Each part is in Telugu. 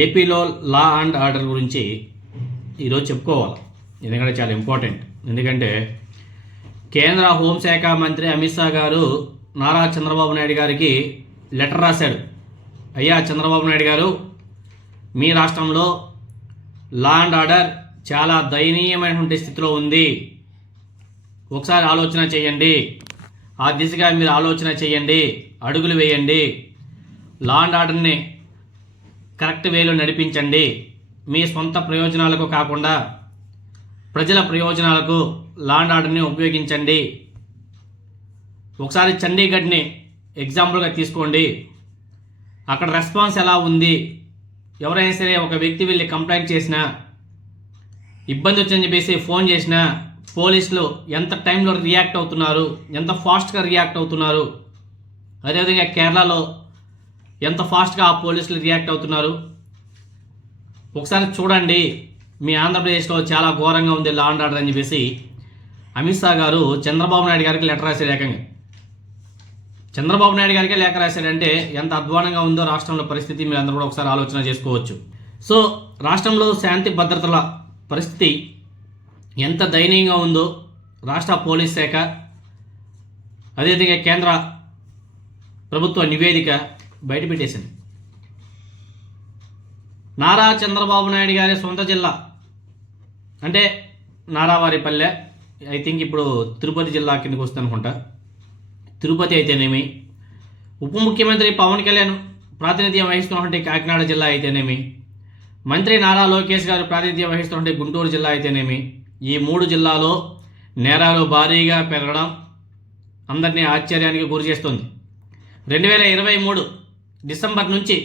ఏపీలో లా అండ్ ఆర్డర్ గురించి ఈరోజు చెప్పుకోవాలి. ఎందుకంటే చాలా ఇంపార్టెంట్. ఎందుకంటే కేంద్ర హోంశాఖ మంత్రి అమిత్ షా గారు నారా చంద్రబాబు నాయుడు గారికి లెటర్ రాశాడు. అయ్యా చంద్రబాబు నాయుడు గారు, మీ రాష్ట్రంలో లా అండ్ ఆర్డర్ చాలా దయనీయమైనటువంటి స్థితిలో ఉంది. ఒకసారి ఆలోచన చేయండి. ఆ దిశగా మీరు ఆలోచన చేయండి, అడుగులు వేయండి. లా అండ్ ఆర్డర్ని కరెక్ట్ వేలో నడిపించండి. మీ సొంత ప్రయోజనాలకు కాకుండా ప్రజల ప్రయోజనాలకు లా అండ్ ఆర్డర్ని ఉపయోగించండి. ఒకసారి చండీగఢ్ని ఎగ్జాంపుల్గా తీసుకోండి. అక్కడ రెస్పాన్స్ ఎలా ఉంది? ఎవరైనా సరే ఒక వ్యక్తి వెళ్ళి కంప్లైంట్ చేసినా, ఇబ్బంది వచ్చిందని చెప్పేసి ఫోన్ చేసినా పోలీసులు ఎంత టైంలో రియాక్ట్ అవుతున్నారు, ఎంత ఫాస్ట్గా రియాక్ట్ అవుతున్నారు. అదేవిధంగా కేరళలో ఎంత ఫాస్ట్గా ఆ పోలీసులు రియాక్ట్ అవుతున్నారు. ఒకసారి చూడండి. మీ ఆంధ్రప్రదేశ్లో చాలా ఘోరంగా ఉంది లా అండ్ ఆర్డర్ అని చెప్పేసి అమిత్ షా గారు చంద్రబాబు నాయుడు గారికి లెటర్ రాశారు. ఏకంగా చంద్రబాబు నాయుడు గారికే లేఖ రాశాడంటే ఎంత అధ్వానంగా ఉందో రాష్ట్రంలో పరిస్థితి మీరు అందరూ కూడా ఒకసారి ఆలోచన చేసుకోవచ్చు. సో రాష్ట్రంలో శాంతి భద్రతల పరిస్థితి ఎంత దయనీయంగా ఉందో రాష్ట్ర పోలీస్ శాఖ, అదేవిధంగా కేంద్ర ప్రభుత్వ నివేదిక బయటపెట్టేసింది. నారా చంద్రబాబు నాయుడు గారి సొంత జిల్లా అంటే నారావారిపల్లె, ఐ థింక్ ఇప్పుడు తిరుపతి జిల్లా కిందకు వస్తుంది అనుకుంటా. తిరుపతి అయితేనేమి, ఉప ముఖ్యమంత్రి పవన్ కళ్యాణ్ ప్రాతినిధ్యం వహిస్తున్నటువంటి కాకినాడ జిల్లా అయితేనేమి, మంత్రి నారా లోకేష్ గారు ప్రాతినిధ్యం వహిస్తున్నటువంటి గుంటూరు జిల్లా అయితేనేమి, ఈ మూడు జిల్లాలో నేరాలు భారీగా పెరగడం అందరినీ ఆశ్చర్యానికి గురి చేస్తుంది. 2023 డిసెంబర్ నుంచి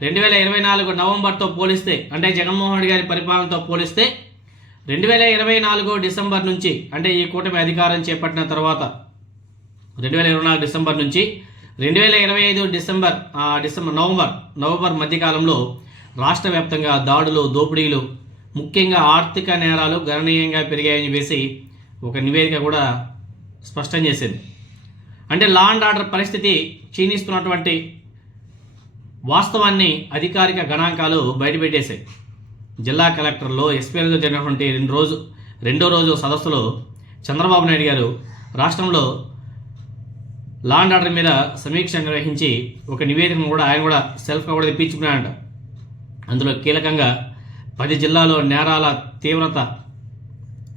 2024 నవంబర్తో పోలిస్తే, అంటే జగన్మోహన్ రెడ్డి గారి పరిపాలనతో పోలిస్తే 2024 డిసెంబర్ నుంచి, అంటే ఈ కూటమి అధికారం చేపట్టిన తర్వాత 2024 డిసెంబర్ నుంచి 2025 నవంబర్ మధ్యకాలంలో రాష్ట్ర వ్యాప్తంగా దాడులు, దోపిడీలు, ముఖ్యంగా ఆర్థిక నేరాలు గణనీయంగా పెరిగాయని చెప్పేసి ఒక నివేదిక కూడా స్పష్టం చేసింది. అంటే లా అండ్ ఆర్డర్ పరిస్థితి క్షీణిస్తున్నటువంటి వాస్తవాన్ని అధికారిక గణాంకాలు బయటపెట్టేశాయి. జిల్లా కలెక్టర్లో ఎస్పీలతో జరిగినటువంటి రెండో రోజు సదస్సులో చంద్రబాబు నాయుడు గారు రాష్ట్రంలో లా అండ్ ఆర్డర్ మీద సమీక్ష నిర్వహించి ఒక నివేదికను కూడా ఆయన కూడా సెల్ఫ్గా కూడా తెప్పించుకున్నాడంట. అందులో కీలకంగా 10 జిల్లాలో నేరాల తీవ్రత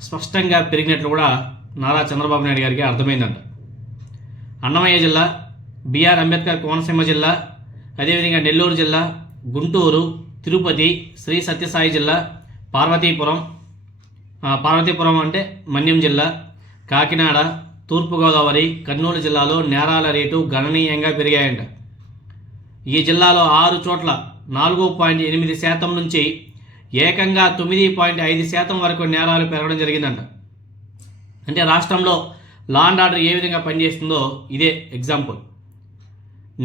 స్పష్టంగా పెరిగినట్లు కూడా నారా చంద్రబాబు నాయుడు గారికి అర్థమైందంట. అన్నమయ్య జిల్లా, బిఆర్ అంబేద్కర్ కోనసీమ జిల్లా, అదేవిధంగా నెల్లూరు జిల్లా, గుంటూరు, తిరుపతి, శ్రీ సత్యసాయి జిల్లా, పార్వతీపురం అంటే మన్యం జిల్లా, కాకినాడ, తూర్పుగోదావరి, కర్నూలు జిల్లాలో నేరాల రేటు గణనీయంగా పెరిగాయంట. ఈ జిల్లాలో 6 చోట్ల 4.8% నుంచి ఏకంగా 9.5% వరకు నేరాలు పెరగడం జరిగిందంట. అంటే రాష్ట్రంలో లా అండ్ ఆర్డర్ ఏ విధంగా పనిచేస్తుందో ఇదే ఎగ్జాంపుల్.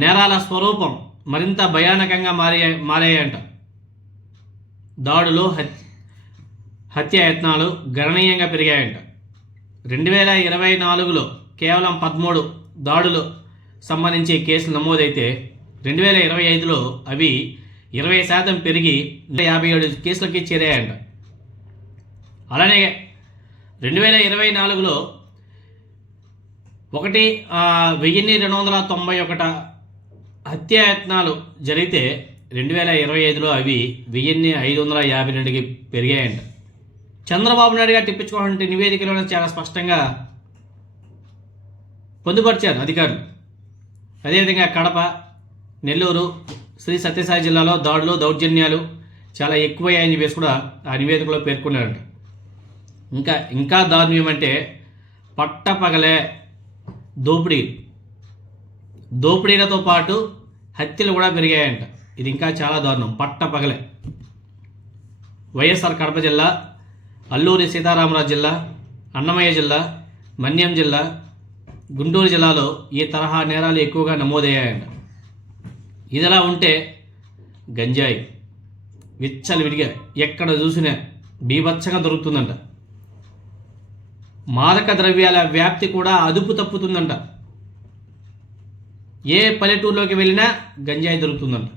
నేరాల స్వరూపం మరింత భయానకంగా మారాయంట. దాడులు, హత్యాయత్నాలు గణనీయంగా పెరిగాయంట. 2024లో కేవలం 13 దాడులు సంబంధించి కేసులు నమోదైతే 2025లో అవి 20% పెరిగి 57 కేసులకి చేరాయంట. అలానే 2024లో 1291 హత్యాయత్నాలు జరిగితే 2025లో అవి 1552కి పెరిగాయంట. చంద్రబాబు నాయుడు గారు తెప్పించుకోవాలంటే నివేదికలో చాలా స్పష్టంగా పొందుపరిచారు అధికారులు. అదేవిధంగా కడప, నెల్లూరు, శ్రీ సత్యసాయి జిల్లాలో దాడులు, దౌర్జన్యాలు చాలా ఎక్కువయ్యాయని చెప్పేసి కూడా ఆ నివేదికలో పేర్కొన్నారంట. ఇంకా దారుణం అంటే పట్టపగలే దోపిడీలతో పాటు హత్యలు కూడా పెరిగాయంట. ఇది ఇంకా చాలా దారుణం. పట్టపగలే వైఎస్ఆర్ కడప జిల్లా, అల్లూరి సీతారామరాజు జిల్లా, అన్నమయ్య జిల్లా, మన్యం జిల్లా, గుంటూరు జిల్లాలో ఈ తరహా నేరాలు ఎక్కువగా నమోదయ్యాయంట. ఇదిలా ఉంటే గంజాయి విచ్చలవిడిగా ఎక్కడ చూసినా బీభత్సంగా దొరుకుతుందంట. మాదక ద్రవ్యాల వ్యాప్తి కూడా అదుపు తప్పుతుందంట. ఏ పల్లెటూరులోకి వెళ్ళినా గంజాయి దొరుకుతుందంట.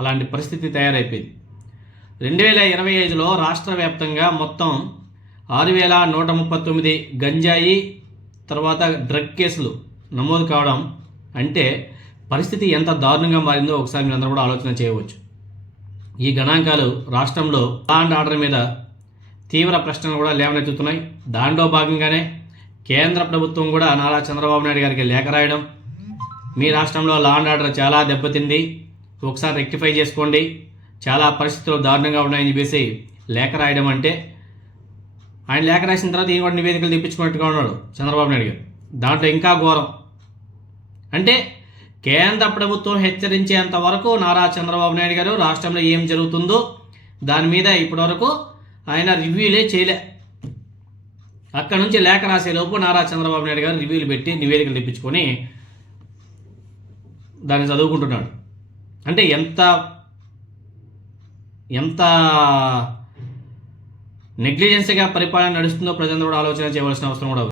అలాంటి పరిస్థితి తయారైపోయింది. 2025లో రాష్ట్ర వ్యాప్తంగా మొత్తం 6139 గంజాయి తర్వాత డ్రగ్ కేసులు నమోదు కావడం అంటే పరిస్థితి ఎంత దారుణంగా మారిందో ఒకసారి మీరందరూ కూడా ఆలోచన చేయవచ్చు. ఈ గణాంకాలు రాష్ట్రంలో లా అండ్ ఆర్డర్ మీద తీవ్ర ప్రశ్నలు కూడా లేవనెత్తుతున్నాయి. దాంట్లో భాగంగానే కేంద్ర ప్రభుత్వం కూడా నారా చంద్రబాబు నాయుడు గారికి లేఖ రాయడం, మీ రాష్ట్రంలో లా అండ్ ఆర్డర్ చాలా దెబ్బతింది, ఒకసారి రెక్టిఫై చేసుకోండి, చాలా పరిస్థితులు దారుణంగా ఉన్నాయని చెప్పేసి లేఖ రాయడం అంటే, ఆయన లేఖ రాసిన తర్వాత ఈయన కూడా నివేదికలు తెప్పించుకున్నట్టుగా ఉన్నాడు చంద్రబాబు నాయుడు గారు. దాంట్లో ఇంకా ఘోరం అంటే కేంద్ర ప్రభుత్వం హెచ్చరించేంత వరకు నారా చంద్రబాబు నాయుడు గారు రాష్ట్రంలో ఏం జరుగుతుందో దాని మీద ఇప్పటివరకు ఆయన రివ్యూలే చేయలే. అక్కడ నుంచి లేఖ రాసేలోపు నారా చంద్రబాబు నాయుడు గారు రివ్యూలు పెట్టి నివేదికలు తెప్పించుకొని దాన్ని చదువుకుంటున్నాడు. అంటే ఎంత నెగ్లిజెన్స్గా పరిపాలన నడుస్తుందో ప్రజలందరూ కూడా ఆలోచన చేయవలసిన అవసరం కూడా ఉంది.